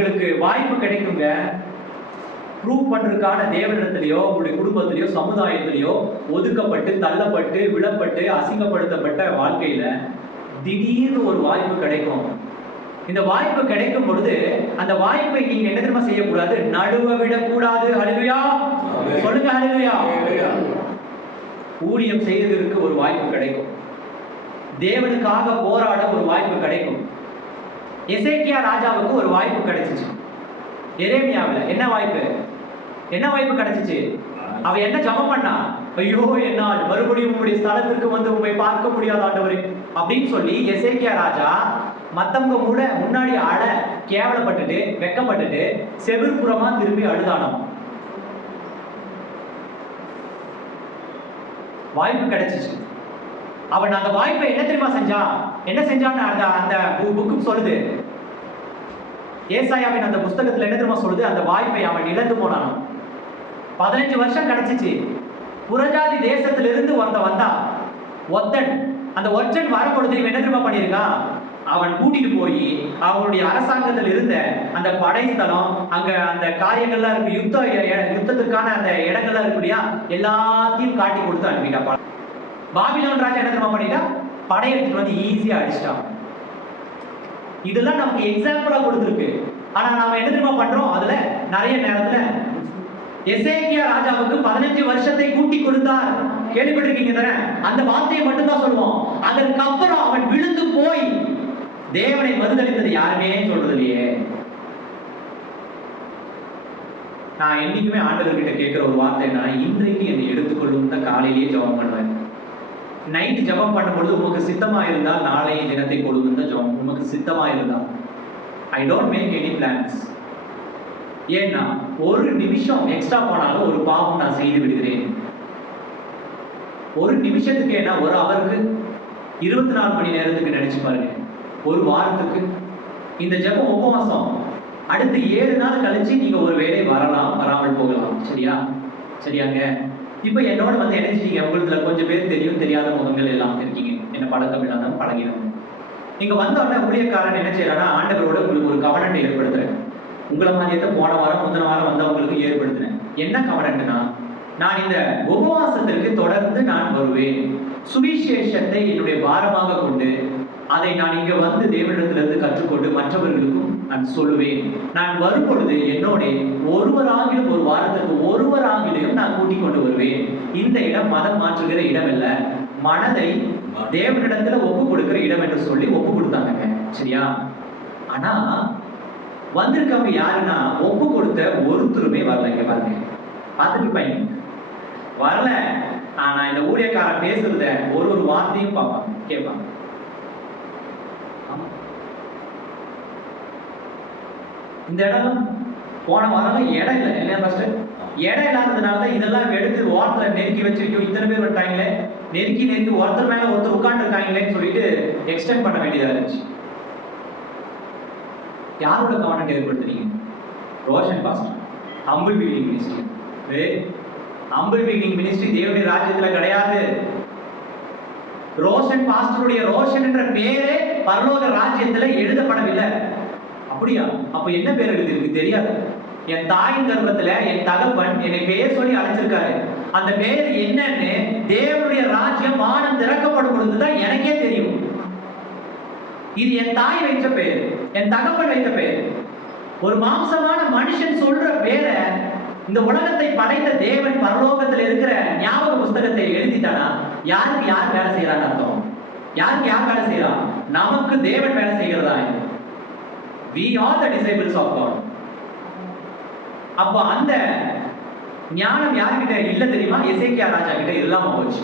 உங்களுக்கு வாய்ப்பு கிடைக்குங்க. ப்ரூவ் பண்றதுக்கான தேவனிடத்திலேயோ உங்களுடைய குடும்பத்திலேயோ சமுதாயத்திலேயோ ஒதுக்கப்பட்டு தள்ளப்பட்டு விழப்பட்டு அசிங்கப்படுத்தப்பட்ட வாழ்க்கையில திடீர்னு ஒரு வாய்ப்பு கிடைக்கும். இந்த வாய்ப்பு கிடைக்கும் பொழுது அந்த வாய்ப்பை நீங்க என்ன தெரியுமா செய்யக்கூடாது? நடுவ விடக்கூடாது. ஆமென். சொல்லுங்க Hallelujah. ஊழியம் செய்வதற்கு ஒரு வாய்ப்பு கிடைக்கும். தேவனுக்காக போராட ஒரு வாய்ப்பு கிடைக்கும். எசேக்கியா ராஜாவுக்கு ஒரு வாய்ப்பு கிடைச்சிச்சு. எரேமியாவில் என்ன வாய்ப்பு? என்ன வாய்ப்பு கிடைச்சிச்சு? அவ என்ன ஜெபம் பண்ணா? ஐயோ என்னால் மறுபடியும் உங்களுடைய ஸ்தலத்திற்கு வந்து உண்மை பார்க்க முடியாத ஆண்டவரே அப்படின்னு சொல்லி எசேக்கியா ராஜா மத்தவங்க கூட முன்னாடி அழ கேவலப்பட்டுட்டு வெக்கப்பட்டுட்டு செவிர்புறமா திரும்பி அழுதானாம். வாய்ப்பு கிடைச்சிச்சு. அவன் அந்த வாய்ப்பை என்ன தெரியுமா செஞ்சான்? என்ன செஞ்சான்னு அந்த அந்த புக்கு சொல்லுது. ஏசாயாவின் அந்த புஸ்தகத்துல என்ன தெரியுமா சொல்லுது? அந்த வாய்ப்பை அவன் இழந்து போனான். பதினஞ்சு வருஷம் கிடைச்சிச்சு புறஜாதி தேசத்திலிருந்து ஒருத்தன் வந்தா ஒத்தன். அந்த ஒற்றன் வரும்பொழுது இவன் என்ன தெரியுமா பண்ணியிருக்கான்? அவன் கூட்டிட்டு போய் அவனுடைய அரசாங்கத்தில் இருந்த அந்த படைத்தளம் அங்க அந்த காரியங்கள்லாம் இருக்கு யுத்த யுத்தத்துக்கான அந்த இடங்கள்லாம் இருக்கு இல்லையா? எல்லாத்தையும் காட்டி கொடுத்து அனுப்பிட்டான் பாபிலோன் ராஜா என்ன தெரியுமா பண்ணிட்டான் படையெடுத்துட்டு வந்து ஈஸியா அடிச்சிட்டான். இதெல்லாம் நமக்கு எக்ஸாம்பிளா கொடுத்துருக்கு. ஆனா நாம என்ன தெரியுமா பண்றோம்? அதுல நிறைய நேரத்துல எசேக்கியா ராஜாவுக்கு பதினஞ்சு வருஷத்தை கூட்டி கொடுத்தார். கேள்விப்பட்டிருக்கீங்க தானே? அந்த வார்த்தையை மட்டும்தான் சொல்லுவோம். அதற்கப்புறம் அவன் விழுந்து போய் தேவனை மறுதளித்தது யாருமே சொல்றது இல்லையே நான் என்னைக்குமே ஆண்டவர்கிட்ட கேட்கிற ஒரு வார்த்தை என்ன இன்றைக்கு என்னை எடுத்துக்கொள்ளும் தான் காலையிலேயே ஜபம் பண்ணுவேன். நைட் ஜெபம் பண்ணும்பொழுது உமக்கு சித்தமா இருந்தால் நாளைய தினத்தை கொடுங்க தான் ஜெபம். உமக்கு சித்தமா இருந்தால் I don't make any plans ஏன்னா ஒரு நிமிஷம் எக்ஸ்ட்ரா போனாலும் ஒரு பாவம் நான் செய்து விடுகிறேன். ஒரு நிமிஷத்துக்கு என்ன? ஒரு அவருக்கு இருபத்தி நாலு மணி நேரத்துக்கு நினைச்சு பாருங்க. ஒரு வாரத்துக்கு. இந்த ஜெபம் உபவாசம். அடுத்து ஏழு நாள் கழிச்சு நீங்க ஒரு வேளை வரலாம் வராமல் போகலாம். சரியா? சரியாங்க? இப்போ என்னோட வந்து இணைஞ்சிட்டீங்க உங்களுக்குல கொஞ்சம் பேர் தெரியும் தெரியாத முகங்கள் எல்லாம் இருக்கீங்க. என்ன பழக்கம் இல்லாத பழகினவங்க நீங்க வந்த உடனே ஊழியக்காரன் என்ன செய்யறானா ஆண்டவரோட உங்களுக்கு ஒரு கவனத்தை ஏற்படுத்துறேன். உங்களை மாதிரியே தான் போன வாரம் முந்தின வாரம் வந்தவங்களுக்கு ஏற்படுத்தினேன் என்ன கவனம்னா நான் இந்த உபவாசத்திற்கு தொடர்ந்து நான் வருவேன். சுவிசேஷத்தை என்னுடைய பாரமாக கொண்டு அதை நான் இங்க வந்து தேவனிடத்திலிருந்து கற்றுக்கொண்டு மற்றவர்களுக்கும் நான் சொல்லுவேன். நான் வரும் பொழுது என்னோட ஒருவராகிலும் ஒரு வாரத்துக்கு ஒருவராகிலும் நான் கூட்டிக் கொண்டு வருவேன். இந்த இடம் மதம் மாற்றுகிற இடம் அல்ல மனதை தேவனிடத்துல ஒப்பு கொடுக்கிற இடம் என்று சொல்லி ஒப்பு கொடுத்தாங்க சரியா? ஆனா வந்திருக்கவங்க யாருன்னா ஒப்பு கொடுத்த ஒருத்தருமே வரல. இங்க பாருங்க. பார்த்துட்டு பையன் வரல. ஆனா இந்த ஊழியக்காரன் பேசுறத ஒரு ஒரு வார்த்தையும் பார்ப்பாங்க. கேட்பாங்க. இந்த இடம் போன வாரம் இடம் இல்லை இல்லையா ஃபர்ஸ்ட் இடம் இல்லாததுனால தான் இதெல்லாம் எடுத்து ஓரத்தில் நெருக்கி வச்சிருக்கோம். இத்தனை பேர் வந்துட்டாங்களே நெருக்கி நெருக்கி ஒருத்தர் மேல ஒருத்தர் உட்காந்துருக்காங்களேன்னு சொல்லிட்டு எக்ஸ்டெண்ட் பண்ண வேண்டியதா இருந்துச்சு. யாரோட கவனம் ஏற்படுத்துறீங்க? Roshan pastor humble feeding ministry a humble feeding ministry தேவனுடைய ராஜ்யத்தில் கிடையாது. ரோஷன் பாஸ்டருடைய ரோஷன் என்ற பேரே பரலோக ராஜ்யத்தில் எழுதப்பட அப்படியா? அப்ப என்ன பேர் எழுதியிருக்கு தெரியாது. என் தாயின் கர்ப்பத்துல என் தகப்பன் என்னை பெயர் சொல்லி அழைச்சிருக்காரு. அந்த பேர் என்னன்னு தேவனுடைய ராஜ்யம் வானம் திறக்கப்படும் பொழுதுதான் எனக்கே தெரியும். இது என் தாய் வைத்த பெயர் என் தகப்பன் வைத்த பெயர் ஒரு மாம்சமான மனுஷன் சொல்ற பேரை இந்த உலகத்தை படைத்த தேவன் பரலோகத்தில் இருக்கிற ஞாபக புஸ்தகத்தை எழுதிட்டானா? யாருக்கு யார் வேலை செய்யறான்னு அர்த்தம்? யாருக்கு யார் வேலை செய்யறான் நமக்கு தேவன் வேலை செய்கிறதா? We are the disciples of God அப்போ அந்த ஞானம் யார்கிட்ட இல்லை தெரியுமா? எசேக்கியா ராஜா கிட்ட இல்லாமல் போச்சு.